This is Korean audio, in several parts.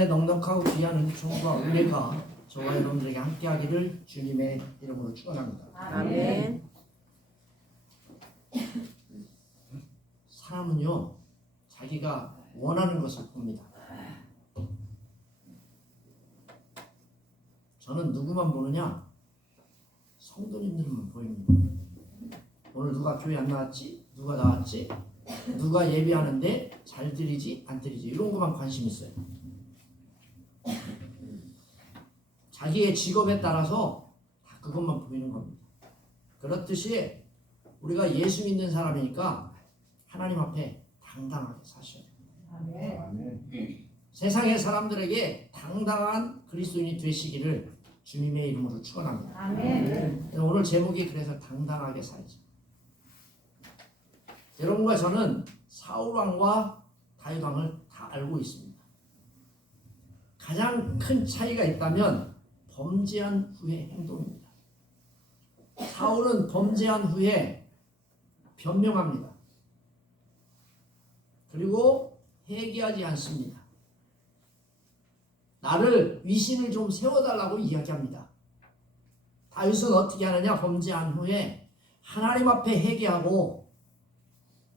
시간에 넉넉하고 귀한 은총과 은혜가 저와 여러분들에게 함께하기를 주님의 이름으로 축원합니다. 아멘. 사람은요, 자기가 원하는 것을 봅니다. 저는 누구만 보느냐? 성도님들만 보입니다. 오늘 누가 교회 안 나왔지? 누가 나왔지? 누가 예배하는데 잘 드리지? 안 드리지? 이런 것만 관심 있어요. 자기의 직업에 따라서 다 그것만 보이는 겁니다. 그렇듯이 우리가 예수 믿는 사람이니까 하나님 앞에 당당하게 사셔야 됩니다. 아멘. 세상의 사람들에게 당당한 그리스도인이 되시기를 주님의 이름으로 축원합니다. 아멘. 오늘 제목이 그래서 당당하게 살자. 여러분과 저는 사울 왕과 다윗 왕을 다 알고 있습니다. 가장 큰 차이가 있다면 범죄한 후의 행동입니다. 사울은 범죄한 후에 변명합니다. 그리고 회개하지 않습니다. 나를 위신을 좀 세워달라고 이야기합니다. 다윗은 어떻게 하느냐? 범죄한 후에 하나님 앞에 회개하고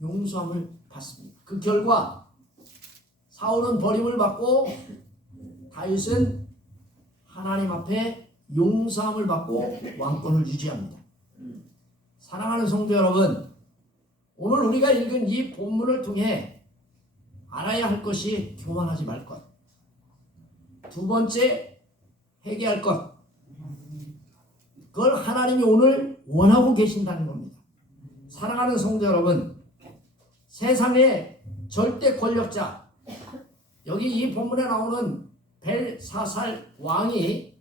용서함을 받습니다. 그 결과 사울은 버림을 받고 다윗은 하나님 앞에 용서함을 받고 왕권을 유지합니다. 사랑하는 성도 여러분, 오늘 우리가 읽은 이 본문을 통해 알아야 할 것이 교만하지 말 것. 두 번째, 회개할 것. 그걸 하나님이 오늘 원하고 계신다는 겁니다. 사랑하는 성도 여러분, 세상의 절대 권력자, 여기 이 본문에 나오는 벨사살 왕이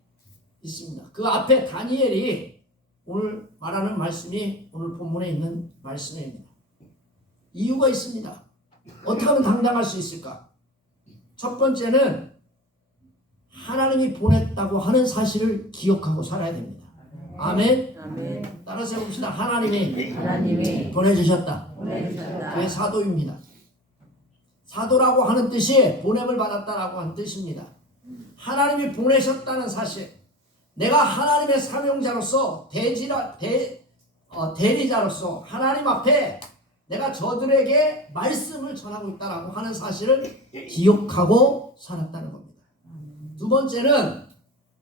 있습니다. 그 앞에 다니엘이 오늘 말하는 말씀이 오늘 본문에 있는 말씀입니다. 이유가 있습니다. 어떻게 하면 당당할 수 있을까? 첫 번째는 하나님이 보냈다고 하는 사실을 기억하고 살아야 됩니다. 아멘. 아멘. 따라서 해봅시다. 하나님이 보내주셨다. 그게 사도입니다. 사도라고 하는 뜻이 보냄을 받았다라고 하는 뜻입니다. 하나님이 보내셨다는 사실, 내가 하나님의 사명자로서 대리자로서 하나님 앞에 내가 저들에게 말씀을 전하고 있다라고 하는 사실을 기억하고 살았다는 겁니다. 두 번째는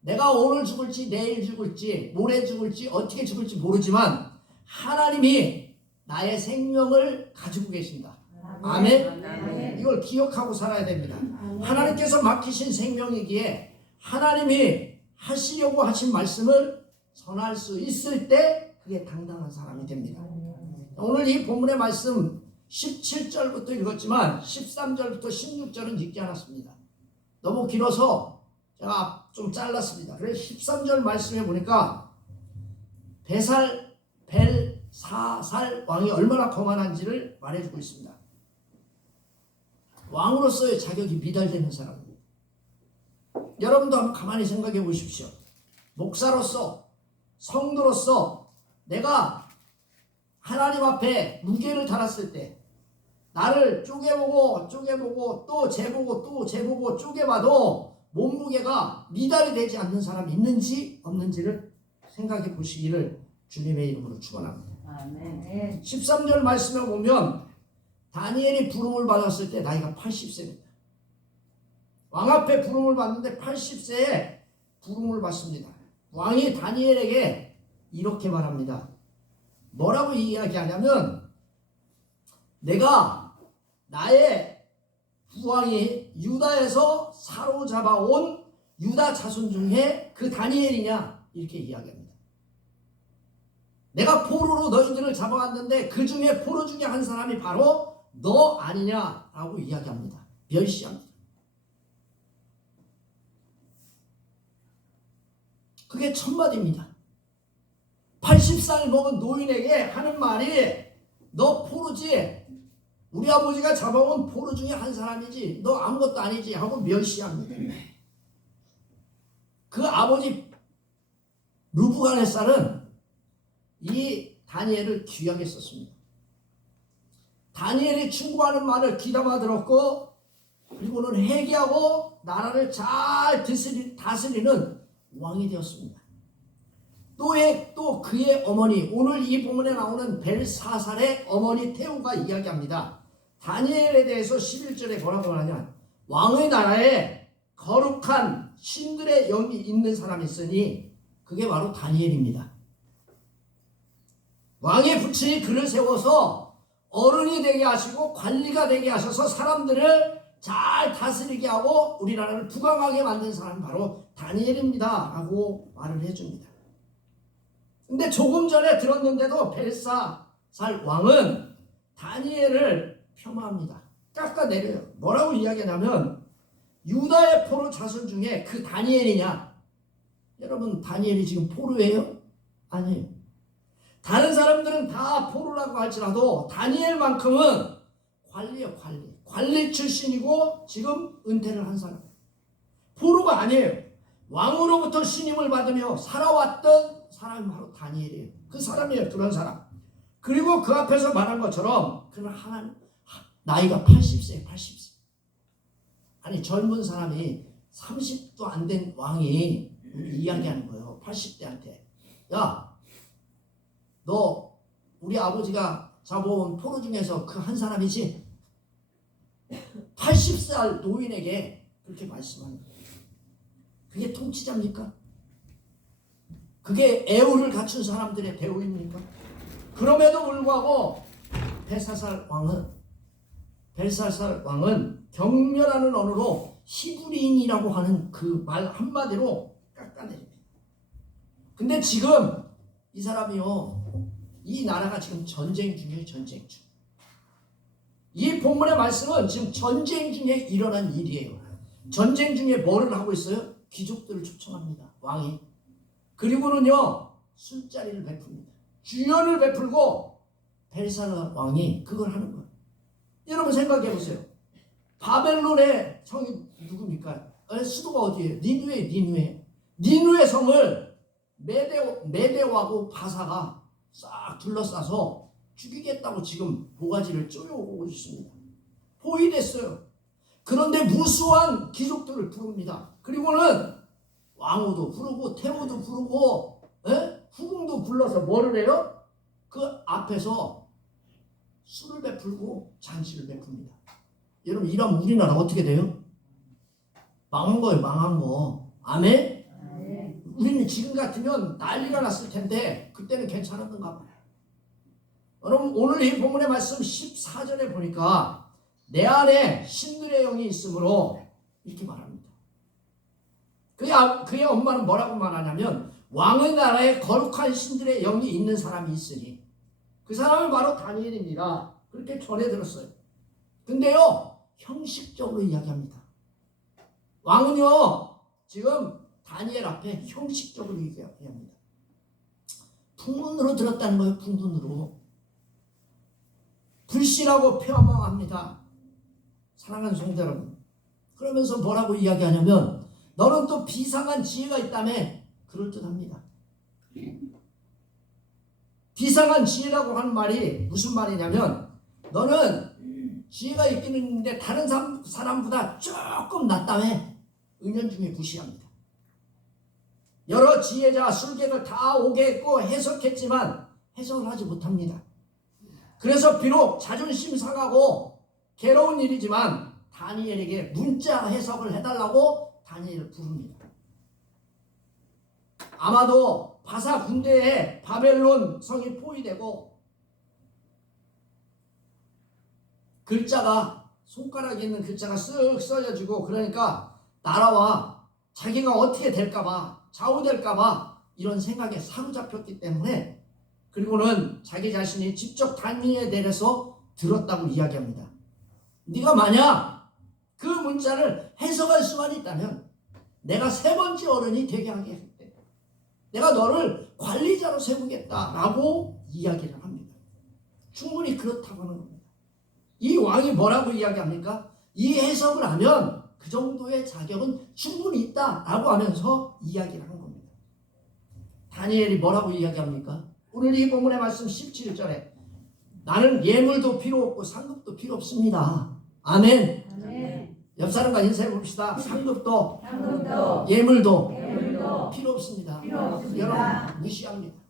내가 오늘 죽을지 내일 죽을지 모레 죽을지 어떻게 죽을지 모르지만 하나님이 나의 생명을 가지고 계신다. 아멘. 아멘. 이걸 기억하고 살아야 됩니다. 하나님께서 맡기신 생명이기에 하나님이 하시려고 하신 말씀을 전할 수 있을 때 그게 당당한 사람이 됩니다. 오늘 이 본문의 말씀 17절부터 읽었지만 13절부터 16절은 읽지 않았습니다. 너무 길어서 제가 좀 잘랐습니다. 그래서 13절 말씀해 보니까 벨사살 왕이 얼마나 거만한지를 말해주고 있습니다. 왕으로서의 자격이 미달되는 사람입니다. 여러분도 한번 가만히 생각해 보십시오. 목사로서, 성도로서 내가 하나님 앞에 무게를 달았을 때 나를 쪼개보고 또 재보고 쪼개봐도 몸무게가 미달이 되지 않는 사람이 있는지 없는지를 생각해 보시기를 주님의 이름으로 축원합니다. 아멘. 13절 말씀에 보면 다니엘이 부름을 받았을 때 나이가 80세입니다. 왕 앞에 부름을 받는데 80세에 부름을 받습니다. 왕이 다니엘에게 이렇게 말합니다. 뭐라고 이야기하냐면 내가 나의 부왕이 유다에서 사로잡아온 유다 자손 중에 그 다니엘이냐 이렇게 이야기합니다. 내가 포로로 너희들을 잡아왔는데 그 중에 포로 중에 한 사람이 바로 너 아니냐라고 이야기합니다. 멸시합니다. 그게 첫마디입니다. 80살 먹은 노인에게 하는 말이 너 포로지, 우리 아버지가 잡아온 포로 중에 한 사람이지 너 아무것도 아니지 하고 멸시합니다. 그 아버지 느부갓네살은 이 다니엘을 귀하게 썼습니다. 다니엘이 충고하는 말을 귀담아 들었고 그리고는 회개하고 나라를 잘 다스리는 왕이 되었습니다. 또 그의 어머니, 오늘 이 본문에 나오는 벨사살의 어머니 테우가 이야기합니다. 다니엘에 대해서 11절에 뭐라고 하냐, 왕의 나라에 거룩한 신들의 영이 있는 사람이 있으니 그게 바로 다니엘입니다. 왕의 부친이 그를 세워서 어른이 되게 하시고 관리가 되게 하셔서 사람들을 잘 다스리게 하고 우리나라를 부강하게 만든 사람이 바로 다니엘입니다 라고 말을 해줍니다. 근데 조금 전에 들었는데도 벨사살 왕은 다니엘을 폄하합니다. 깎아내려요. 뭐라고 이야기하냐면 유다의 포로 자손 중에 그 다니엘이냐? 여러분, 다니엘이 지금 포로예요? 아니에요. 다른 사람들은 다 포로라고 할지라도 다니엘만큼은 관리예요. 관리 출신이고 지금 은퇴를 한 사람. 포로가 아니에요. 왕으로부터 신임을 받으며 살아왔던 사람이 바로 다니엘이에요. 그 사람이에요. 그런 사람. 그리고 그 앞에서 말한 것처럼 그는 나이가 80세예요. 80세. 아니, 젊은 사람이 30도 안 된 왕이 이야기하는 거예요. 80대한테. 야, 너 우리 아버지가 잡아온 포로 중에서 그 한 사람이지? 80살 노인에게 그렇게 말씀하는 거예요. 그게 통치자입니까? 그게 애우를 갖춘 사람들의 대우입니까? 그럼에도 불구하고 벨사살 왕은 격렬하는 언어로 히브리인이라고 하는 그 말 한마디로 깎아내립니다. 근데 지금 이 사람이요, 이 나라가 지금 전쟁 중이에요. 전쟁 중. 이 본문의 말씀은 지금 전쟁 중에 일어난 일이에요. 전쟁 중에 뭐를 하고 있어요? 귀족들을 초청합니다. 왕이. 그리고는요, 술자리를 베풉니다. 주연을 베풀고 벨사살 왕이 그걸 하는 거예요. 여러분 생각해 보세요. 바벨론의 성이 누굽니까? 수도가 어디예요? 니누에. 니누의 성을 메대오하고 바사가 싹 둘러싸서 죽이겠다고 지금 모가지를 쪼여오고 있습니다. 포위됐어요. 그런데 무수한 귀족들을 부릅니다. 그리고는 왕후도 부르고 태후도 부르고 후궁도 불러서 뭐를 해요? 그 앞에서 술을 베풀고 잔치를 베풉니다. 여러분, 이러면 우리나라 어떻게 돼요? 망한 거예요. 망한 거. 아멘? 우리는 지금 같으면 난리가 났을 텐데 그때는 괜찮았는가 봐요. 여러분, 오늘 이 본문의 말씀 14절에 보니까 내 안에 신들의 영이 있으므로 이렇게 말합니다. 그의 엄마는 뭐라고 말하냐면 왕의 나라에 거룩한 신들의 영이 있는 사람이 있으니 그 사람은 바로 다니엘입니다. 그렇게 전해 들었어요. 근데요, 형식적으로 이야기합니다. 왕은요, 지금 다니엘 앞에 형식적으로 얘기합니다. 풍문으로 들었다는 거예요. 풍문으로. 불신하고 폐망합니다. 사랑하는 성도 여러분. 그러면서 뭐라고 이야기하냐면 너는 또 비상한 지혜가 있다며 그럴듯합니다. 비상한 지혜라고 하는 말이 무슨 말이냐면 너는 지혜가 있기는 있는데 다른 사람보다 조금 낫다며 은연중에 무시합니다. 여러 지혜자 술객을 다 오게 했고 해석했지만 해석을 하지 못합니다. 그래서 비록 자존심 상하고 괴로운 일이지만 다니엘에게 문자 해석을 해달라고 다니엘을 부릅니다. 아마도 바사 군대에 바벨론 성이 포위되고 글자가, 손가락에 있는 글자가 쓱 써져지고, 그러니까 나라와 자기가 어떻게 될까봐, 좌우될까봐 이런 생각에 사로잡혔기 때문에, 그리고는 자기 자신이 직접 다니엘에 대해서 들었다고 이야기합니다. 네가 만약 그 문자를 해석할 수만 있다면 내가 3번째 어른이 되게 하겠다. 내가 너를 관리자로 세우겠다라고 이야기를 합니다. 충분히 그렇다고 하는 겁니다. 이 왕이 뭐라고 이야기합니까? 이 해석을 하면 그 정도의 자격은 충분히 있다라고 하면서 이야기를 한 겁니다. 다니엘이 뭐라고 이야기합니까? 오늘 이 본문의 말씀 17절에 나는 예물도 필요 없고 상급도 필요 없습니다. 아멘. 아멘. 옆 사람과 인사해 봅시다. 상급도 상급도 예물도 예물도 필요 없습니다. 필요 없습니다. 여러분 무시합니다.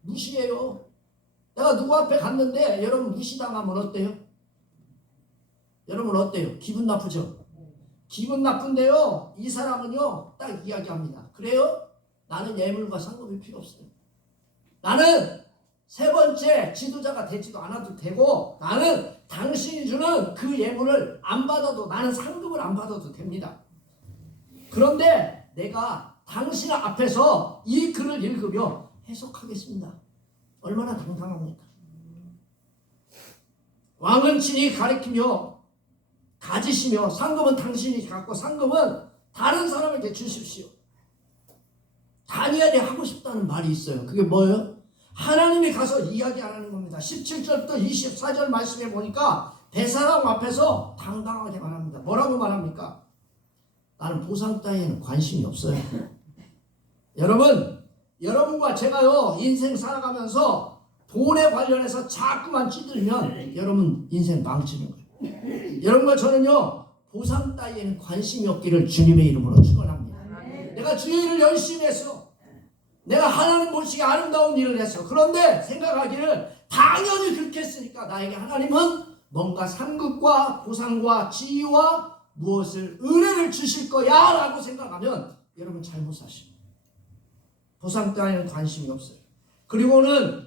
무시해요. 내가 누구 앞에 갔는데 여러분 무시당하면 어때요? 여러분 어때요? 기분 나쁘죠? 기분 나쁜데요. 이 사람은요 딱 이야기합니다. 그래요? 나는 예물과 상급이 필요 없어요. 나는 세 번째 지도자가 되지도 않아도 되고 나는 당신이 주는 그 예물을 안 받아도 나는 상급을 안 받아도 됩니다. 그런데 내가 당신 앞에서 이 글을 읽으며 해석하겠습니다. 얼마나 당당합니까? 왕은 친히 가리키며 가지시며 상급은 당신이 갖고 상급은 다른 사람에게 주십시오. 다니엘이 하고 싶다는 말이 있어요. 그게 뭐예요? 하나님이 가서 이야기 안 하는 겁니다. 17절부터 24절 말씀에 보니까 대사람 앞에서 당당하게 말합니다. 뭐라고 말합니까? 나는 보상 따위에는 관심이 없어요. 여러분과 제가요 인생 살아가면서 돈에 관련해서 자꾸만 찌들면 여러분 인생 망치는 거예요. 여러분과 저는요 보상 따위에는 관심이 없기를 주님의 이름으로 축원합니다. 내가 주의 일을 열심히 했어. 내가 하나님 보시기에 아름다운 일을 했어. 그런데 생각하기를 당연히 그렇게 했으니까 나에게 하나님은 뭔가 상급과 보상과 지위와 무엇을 은혜를 주실 거야 라고 생각하면 여러분 잘못 사십니다. 보상 따위에는 관심이 없어요. 그리고는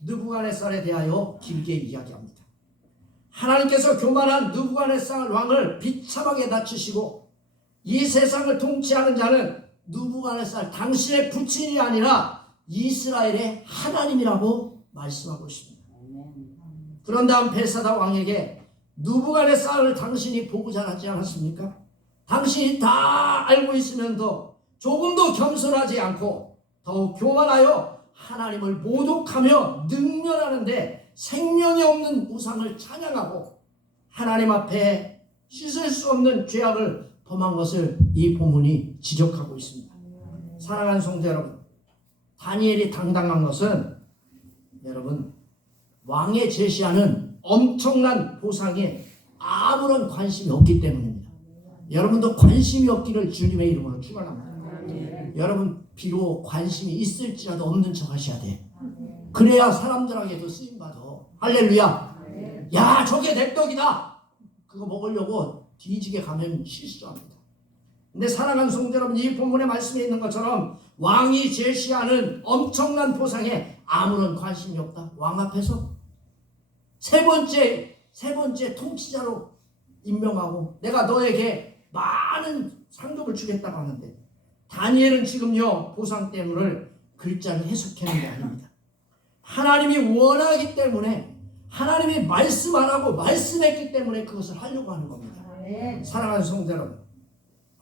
느부갓네살에 대하여 길게 이야기합니다. 하나님께서 교만한 느부갓네살 왕을 비참하게 다치시고 이 세상을 통치하는 자는 느부갓네살 당신의 부친이 아니라 이스라엘의 하나님이라고 말씀하고 있습니다. 그런 다음 벨사다 왕에게 느부갓네살을 당신이 보고 자라지 않았습니까? 당신이 다 알고 있으면서 조금도 겸손하지 않고 더욱 교만하여 하나님을 모독하며 능멸하는데 생명이 없는 우상을 찬양하고 하나님 앞에 씻을 수 없는 죄악을 범한 것을 이 본문이 지적하고 있습니다. 사랑하는 성도 여러분, 다니엘이 당당한 것은 여러분 왕의 제시하는 엄청난 보상에 아무런 관심이 없기 때문입니다. 여러분도 관심이 없기를 주님의 이름으로 축원합니다. 여러분 비록 관심이 있을지라도 없는 척 하셔야 돼. 그래야 사람들에게도 쓰임받아. 할렐루야. 야 저게 냅떡이다. 그거 먹으려고 뒤지게 가면 실수합니다. 근데 사랑하는 성도 여러분, 이 본문의 말씀에 있는 것처럼 왕이 제시하는 엄청난 보상에 아무런 관심이 없다. 왕 앞에서 세 번째 통치자로 임명하고 내가 너에게 많은 상급을 주겠다고 하는데 다니엘은 지금요 보상 때문에 글자를 해석하는 게 아닙니다. 하나님이 원하기 때문에 하나님이 말씀 안 하고 말씀했기 때문에 그것을 하려고 하는 겁니다. 사랑하는 성도 여러분,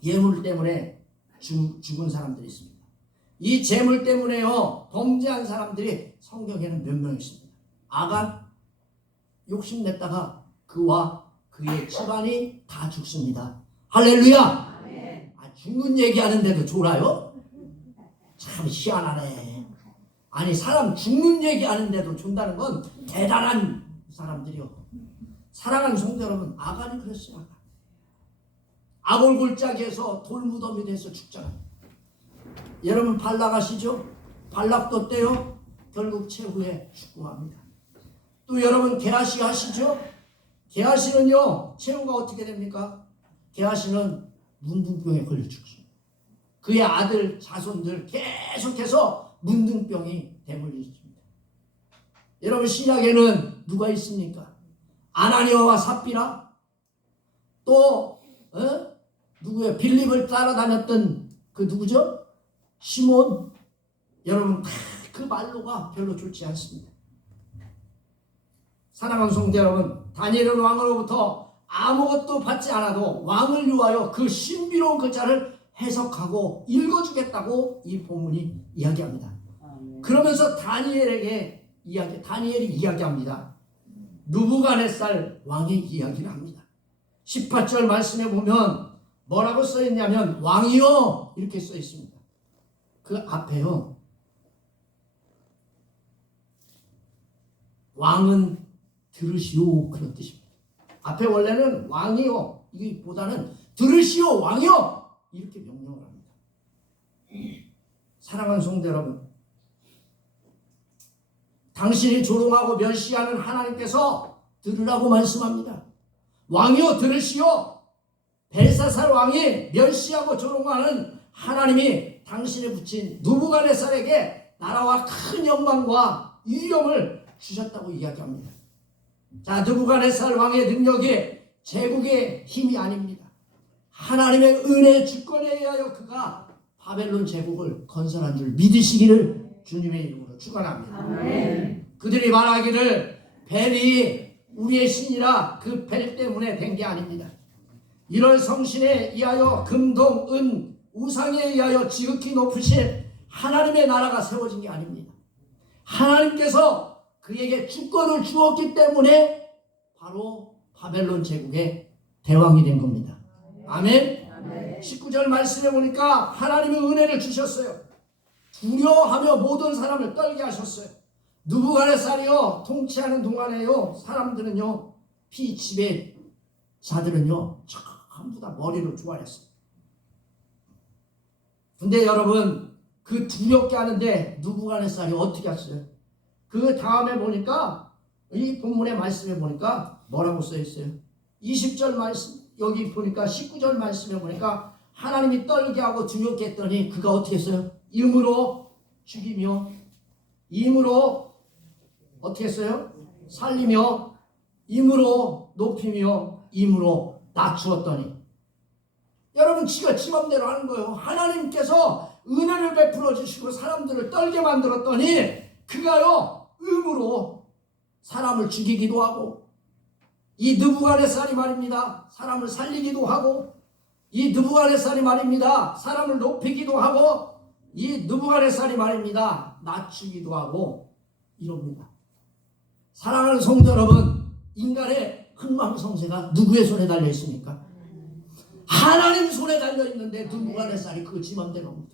예물 때문에 죽은 사람들이 있습니다. 이 재물 때문에요 범죄한 사람들이 성경에는 몇 명 있습니다. 아간 욕심냈다가 그와 그의 집안이 다 죽습니다. 할렐루야. 죽는 얘기하는데도 졸아요? 참 희한하네. 아니 사람 죽는 얘기하는데도 존다는 건 대단한 사람들이요. 사랑하는 성도 여러분, 아간이 그랬어요. 아골 골짜기에서 돌무덤이 돼서 죽잖아요. 여러분 발락 아시죠? 발락도 어때요? 결국 최후에 죽고 합니다. 또 여러분 게하시 아시죠? 게하시는요 최후가 어떻게 됩니까? 게하시는 문둥병에 걸려 죽습니다. 그의 아들 자손들 계속해서 문둥병이 대물리 있습니다. 여러분 신약에는 누가 있습니까? 아나니아와 삽비라, 또 누구예요? 빌립을 따라다녔던 그 누구죠? 시몬. 여러분 그 말로가 별로 좋지 않습니다. 사랑하는 성도 여러분, 다니엘은 왕으로부터 아무것도 받지 않아도 왕을 위하여 그 신비로운 글자를 해석하고 읽어주겠다고 이 본문이 이야기합니다. 그러면서 다니엘이 이야기합니다. 느부갓네살 왕의 이야기를 합니다. 18절 말씀에 보면 뭐라고 써있냐면 왕이요 이렇게 써있습니다. 그 앞에요 왕은 들으시오 그런 뜻입니다. 앞에 원래는 왕이요 이기보다는 들으시오 왕이요 이렇게 명령을 합니다. 사랑하는 성도 여러분, 당신이 조롱하고 멸시하는 하나님께서 들으라고 말씀합니다. 왕이요 들으시오. 벨사살 왕이 멸시하고 조롱하는 하나님이 당신에 붙인 느부갓네살에게 나라와 큰 영광과 위엄을 주셨다고 이야기합니다. 자, 느부갓네살 왕의 능력이 제국의 힘이 아닙니다. 하나님의 은혜의 주권에 의하여 그가 바벨론 제국을 건설한 줄 믿으시기를 주님의 이름으로 축원합니다. 아멘. 그들이 말하기를 벨이 우리의 신이라 그 벨 때문에 된 게 아닙니다. 이런 성신에 의하여 금동 은 우상에 의하여 지극히 높으신 하나님의 나라가 세워진 게 아닙니다. 하나님께서 그에게 주권을 주었기 때문에 바로 바벨론 제국의 대왕이 된 겁니다. 아멘. 19절 말씀해 보니까 하나님의 은혜를 주셨어요. 두려워하며 모든 사람을 떨게 하셨어요. 느부갓네살이요 통치하는 동안에요 사람들은요 피지배 자들은요 전부 다 머리를 조아렸어요. 근데 여러분 그 두렵게 하는데 느부갓네살이 어떻게 했어요? 그 다음에 보니까 이 본문의 말씀에 보니까 뭐라고 써 있어요? 20절 말씀 여기 보니까 19절 말씀에 보니까 하나님이 떨게 하고 두렵게 했더니 그가 어떻게 했어요? 임으로 죽이며 임으로 어떻게 했어요? 살리며 임으로 높이며 임으로 낮추었더니 여러분 지가 지 맘대로 하는 거예요. 하나님께서 은혜를 베풀어 주시고 사람들을 떨게 만들었더니 그가요 음으로 사람을 죽이기도 하고 이 느부갓네살이 말입니다 사람을 살리기도 하고 이 느부갓네살이 말입니다 사람을 높이기도 하고 이 느부갓네살이 말입니다 낮추기도 하고 이럽니다. 사랑하는 성도 여러분, 인간의 흥망성쇠가 누구의 손에 달려 있습니까? 하나님 손에 달려 있는데 느부갓네살이 그거 지 맘대로 합니다.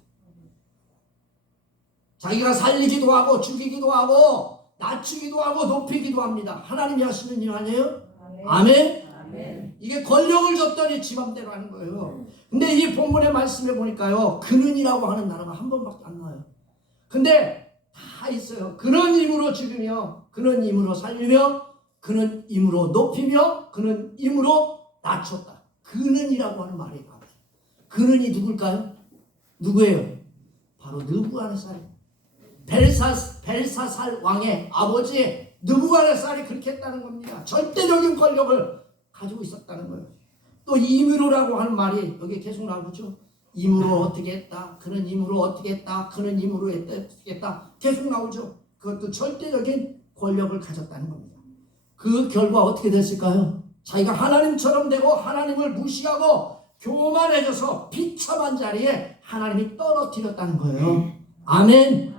자기가 살리기도 하고 죽이기도 하고 낮추기도 하고 높이기도 합니다. 하나님이 하시는 일 아니에요? 아멘? 아멘. 이게 권력을 줬더니 지 맘대로 하는 거예요. 근데 이 본문의 말씀에 보니까요 그는이라고 하는 단어가 한 번밖에 안 나와요. 근데 다 있어요. 그는 임으로 죽이며 그는 임으로 살리며 그는 임으로 높이며 그는 임으로 낮췄다. 그는이라고 하는 말이 나와요. 그는이 누굴까요? 누구예요? 바로 느부갓네살이에요. 벨사살 왕의 아버지 느부갓네살이 그렇게 했다는 겁니다. 절대적인 권력을 가지고 있었다는 거예요. 또 임으로라고 하는 말이 여기 계속 나오죠. 임으로 어떻게 했다. 그는 임으로 어떻게 했다. 그는 임으로 어떻게 했다. 계속 나오죠. 그것도 절대적인 권력을 가졌다는 겁니다. 그 결과 어떻게 됐을까요? 자기가 하나님처럼 되고 하나님을 무시하고 교만해져서 비참한 자리에 하나님이 떨어뜨렸다는 거예요. 아멘.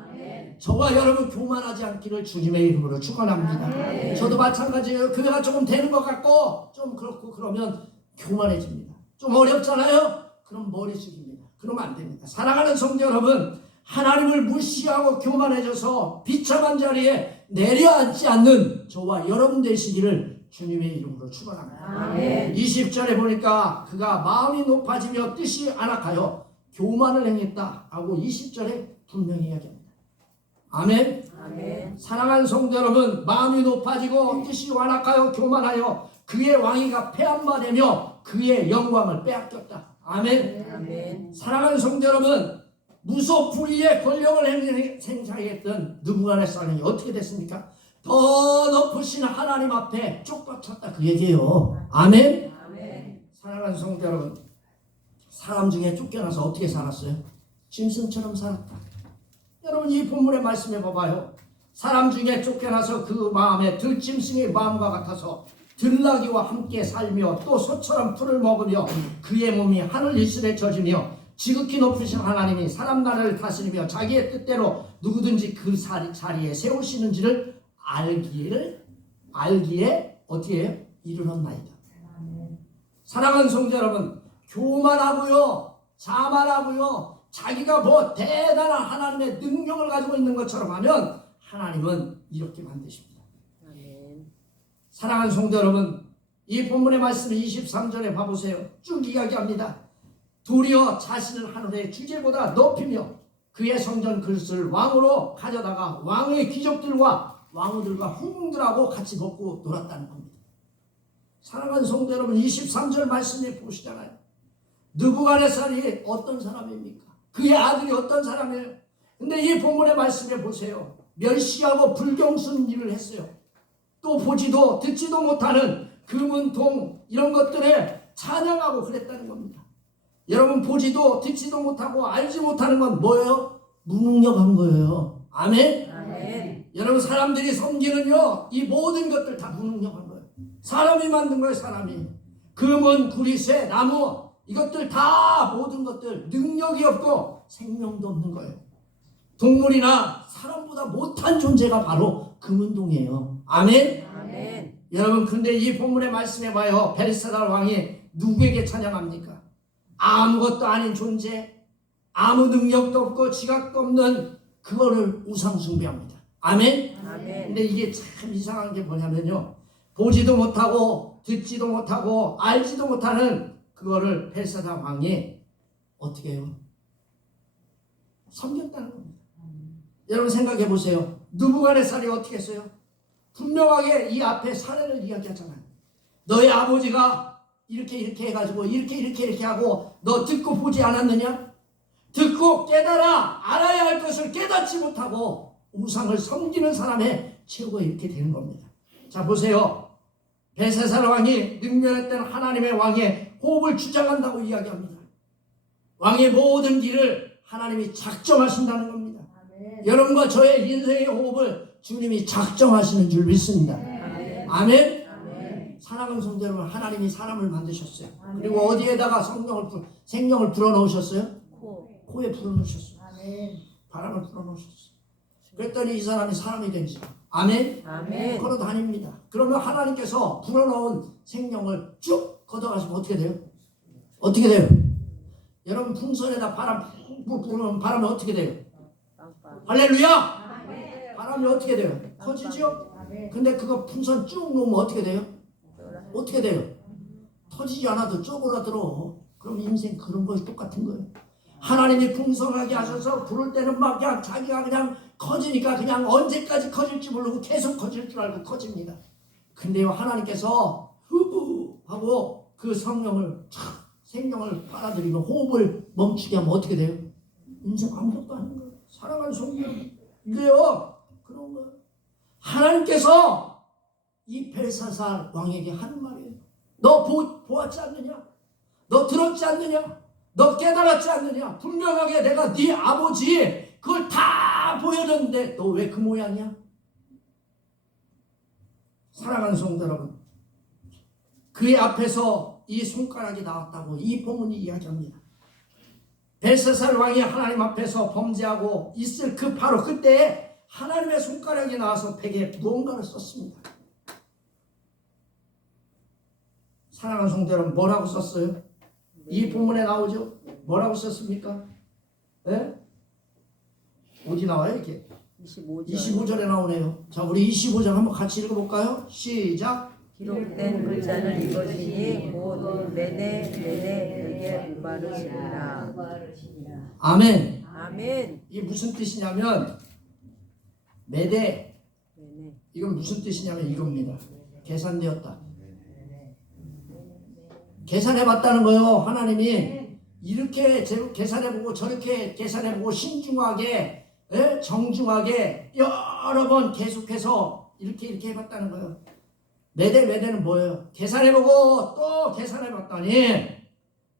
저와 여러분 교만하지 않기를 주님의 이름으로 축원합니다. 저도 마찬가지예요. 교회가 조금 되는 것 같고 좀 그렇고 그러면 교만해집니다. 좀 어렵잖아요. 그럼 머리 숙입니다. 그러면 안 됩니다. 사랑하는 성도 여러분, 하나님을 무시하고 교만해져서 비참한 자리에 내려앉지 않는 저와 여러분 되시기를 주님의 이름으로 축원합니다. 20절에 보니까 그가 마음이 높아지며 뜻이 안악하여 교만을 행했다 하고 20절에 분명히 이야기합니다. 아멘. 아멘. 사랑하는 성도 여러분, 마음이 높아지고 뜻이 완악하여 교만하여 그의 왕위가 폐한바되며 그의 영광을 빼앗겼다. 아멘. 아멘. 사랑하는 성도 여러분, 무소불위의 권력을 행사했던 느부갓네살이 어떻게 됐습니까? 더 높으신 하나님 앞에 쫓겨쳤다 그 얘기예요. 아멘. 아멘. 사랑하는 성도 여러분, 사람 중에 쫓겨나서 어떻게 살았어요? 짐승처럼 살았다. 여러분 이 본문의 말씀해 봐봐요. 사람 중에 쫓겨나서 그 마음에 들짐승의 마음과 같아서 들나귀와 함께 살며 또 소처럼 풀을 먹으며 그의 몸이 하늘 이슬에 젖으며 지극히 높으신 하나님이 사람 나라를 다스리며 자기의 뜻대로 누구든지 그 자리에 세우시는지를 알기에 어떻게 해요? 이르렀나이다. 사랑하는 성도 여러분, 교만하고요 자만하고요 자기가 뭐 대단한 하나님의 능력을 가지고 있는 것처럼 하면 하나님은 이렇게 만드십니다. 사랑하는 성도 여러분, 이 본문의 말씀 23절에 봐보세요. 쭉 이야기합니다. 도리어 자신을 하늘의 주제보다 높이며 그의 성전 그릇을 왕으로 가져다가 왕의 귀족들과 왕후들과 후궁들하고 같이 먹고 놀았다는 겁니다. 사랑하는 성도 여러분, 23절 말씀에 보시잖아요. 느부갓네살이 어떤 사람입니까? 그의 아들이 어떤 사람이에요? 근데 이 본문의 말씀에 보세요. 멸시하고 불경스러운 일을 했어요. 또 보지도 듣지도 못하는 금은 동 이런 것들에 찬양하고 그랬다는 겁니다. 여러분, 보지도 듣지도 못하고 알지 못하는 건 뭐예요? 무능력한 거예요. 아멘? 아멘. 여러분, 사람들이 섬기는요, 이 모든 것들 다 무능력한 거예요. 사람이 만든 거예요. 사람이. 금은, 구리쇠, 나무 이것들 다 모든 것들 능력이 없고 생명도 없는 거예요. 동물이나 사람보다 못한 존재가 바로 금은동이에요. 아멘? 아멘. 여러분, 근데 이 본문의 말씀해 봐요. 벨사살 왕이 누구에게 찬양합니까? 아무것도 아닌 존재, 아무 능력도 없고 지각도 없는 그거를 우상 숭배합니다. 아멘? 아멘. 근데 이게 참 이상한 게 뭐냐면요, 보지도 못하고 듣지도 못하고 알지도 못하는 그거를 벨사살 왕이 어떻게 해요? 섬겼다는 겁니다. 여러분, 생각해 보세요. 느부갓네살이 어떻게 했어요? 분명하게 이 앞에 사례를 이야기하잖아요. 너의 아버지가 이렇게 해가지고 이렇게 하고 너 듣고 보지 않았느냐? 듣고 깨달아 알아야 할 것을 깨닫지 못하고 우상을 섬기는 사람의 최후가 이렇게 되는 겁니다. 자, 보세요. 벨사살 왕이 능멸했던 하나님의 왕의 호흡을 주장한다고 이야기합니다. 왕의 모든 길을 하나님이 작정하신다는 겁니다. 아멘. 여러분과 저의 인생의 호흡을 주님이 작정하시는 줄 믿습니다. 아멘. 아멘? 아멘. 사랑하는 성도 여러분, 하나님이 사람을 만드셨어요. 아멘. 그리고 어디에다가 생명을 불어넣으셨어요? 코. 코에 불어넣으셨어요. 아멘. 바람을 불어넣으셨어요. 그랬더니 이 사람이 사람이 된지. 아멘? 아멘. 걸어 다닙니다. 그러면 하나님께서 불어넣은 생명을 쭉 걷어가시면 어떻게 돼요? 어떻게 돼요? 여러분, 풍선에다 바람 푹 불어넣으면 바람이 어떻게 돼요? 빵빵. 할렐루야! 아멘. 바람이 어떻게 돼요? 터지죠? 아멘. 근데 그거 풍선 쭉 놓으면 어떻게 돼요? 어떻게 돼요? 터지지 않아도 쪼그라들어. 그럼 인생 그런 것이 똑같은 거예요. 하나님이 풍성하게 하셔서 부를 때는 막 그냥 자기가 그냥 커지니까 그냥 언제까지 커질지 모르고 계속 커질 줄 알고 커집니다. 근데요, 하나님께서 후후 하고 그 성령을 생명을 빨아들이면 호흡을 멈추게 하면 어떻게 돼요? 인생 아무것도 아닌 거예요. 사랑하는 성령, 이게요 그런 거예요. 하나님께서 이 벨사살 왕에게 하는 말이에요. 너 보았지 않느냐? 너 들었지 않느냐? 너 깨달았지 않느냐? 분명하게 내가 네 아버지 그걸 다 보여줬는데 너 왜 그 모양이야? 사랑하는 성도 여러분, 그의 앞에서 이 손가락이 나왔다고 이 본문이 이야기합니다. 벨사살 왕이 하나님 앞에서 범죄하고 있을 그 바로 그때에 하나님의 손가락이 나와서 벽에 무언가를 썼습니다. 사랑하는 성도 여러분, 뭐라고 썼어요? 이 본문에 나오죠? 뭐라고 썼습니까? 네? 어디 나와요 이게? 25절에 나오네요. 자, 우리 25절 한번 같이 읽어볼까요? 시작. 기록된 글자는 이것이니 곧 내내 내게 우바르시리라. 아멘. 아멘. 이게 무슨 뜻이냐면 메대, 네네. 이건 무슨 뜻이냐면 이겁니다. 계산되었다. 계산해봤다는 거예요. 하나님이 이렇게 계산해보고 저렇게 계산해보고 신중하게, 정중하게 여러 번 계속해서 이렇게 해봤다는 거예요. 메대는 뭐예요? 계산해보고 또 계산해봤더니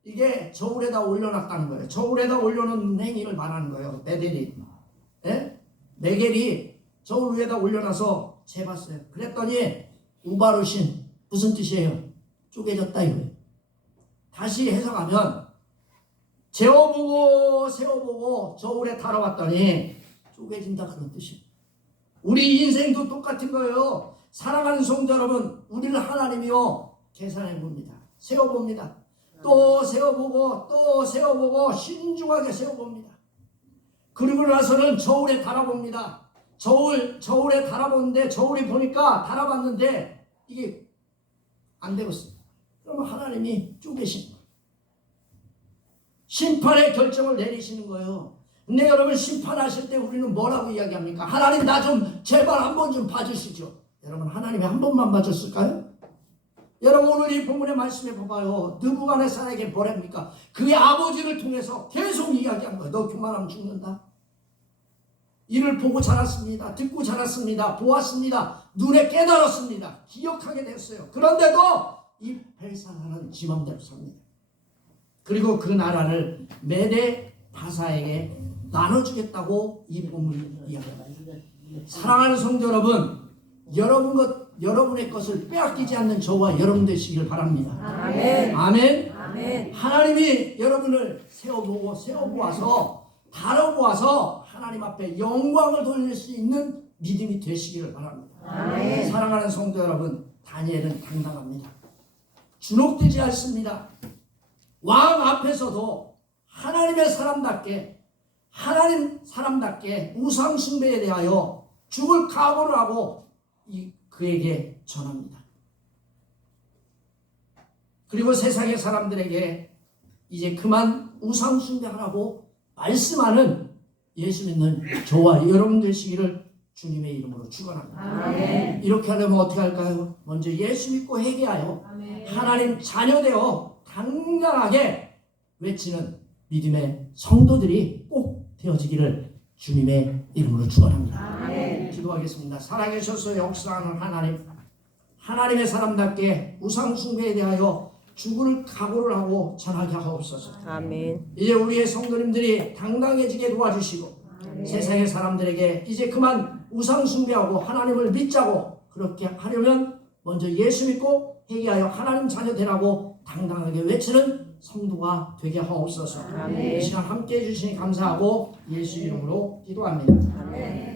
이게 저울에다 올려놨다는 거예요. 저울에다 올려놓은 행위를 말하는 거예요. 메델이. 메겔이 저울 위에다 올려놔서 재봤어요. 그랬더니 우바르신 무슨 뜻이에요? 쪼개졌다 이거예요. 다시 해석하면 세워보고 저울에 달아봤더니 쪼개진다 그런 뜻이에요. 우리 인생도 똑같은 거예요. 사랑하는 성도 여러분, 우리는 하나님이요 계산해봅니다. 세워봅니다. 또 세워보고 신중하게 세워봅니다. 그리고 나서는 저울에 달아봅니다. 저울에 달아보는데 저울이 보니까 달아봤는데 이게 안 되고 있어요. 그러면 하나님이 쪼개시는 거예요. 심판의 결정을 내리시는 거예요. 근데 여러분 심판하실 때 우리는 뭐라고 이야기합니까? 하나님 나 좀 제발 한 번 좀 봐주시죠. 여러분 하나님이 한 번만 봐줬을까요? 여러분 오늘 이 본문의 말씀에 봐봐요. 느부갓네살에게 뭐랍니까? 그의 아버지를 통해서 계속 이야기한 거예요. 너 교만하면 죽는다. 이를 보고 자랐습니다. 듣고 자랐습니다. 보았습니다. 눈에 깨달았습니다. 기억하게 됐어요. 그런데도 이 벨사사는 지 맘대로 삽니다. 그리고 그 나라를 메대 바사에게 나눠주겠다고 이 본문이 이야기합니다. 사랑하는 성도 여러분, 여러분의 것을 빼앗기지 않는 저와 여러분 되시길 바랍니다. 아멘. 아멘. 아멘. 하나님이 여러분을 세워보아서 다뤄보아서 하나님 앞에 영광을 돌릴 수 있는 믿음이 되시기를 바랍니다. 아멘. 사랑하는 성도 여러분, 다니엘은 당당합니다. 주눅들지 않습니다. 왕 앞에서도 하나님의 사람답게 우상 숭배에 대하여 죽을 각오를 하고 그에게 전합니다. 그리고 세상의 사람들에게 이제 그만 우상 숭배하라고 말씀하는 예수 믿는 저와 여러분 되시기를 주님의 이름으로 축원합니다. 아멘. 이렇게 하려면 어떻게 할까요? 먼저 예수 믿고 회개하여 하나님 자녀되어 당당하게 외치는 믿음의 성도들이 꼭 되어지기를 주님의 이름으로 축원합니다. 아멘. 기도하겠습니다. 살아계셔서 역사하는 하나님의 사람답게 우상 숭배에 대하여 죽을 각오를 하고 전하게 하옵소서. 아멘. 이제 우리의 성도님들이 당당해지게 도와주시고 세상의 사람들에게 이제 그만 우상 숭배하고 하나님을 믿자고 그렇게 하려면 먼저 예수 믿고 회개하여 하나님 자녀 되라고 당당하게 외치는 성도가 되게 하옵소서. 아멘. 이 시간 함께해 주시니 감사하고 예수 이름으로 기도합니다. 아멘.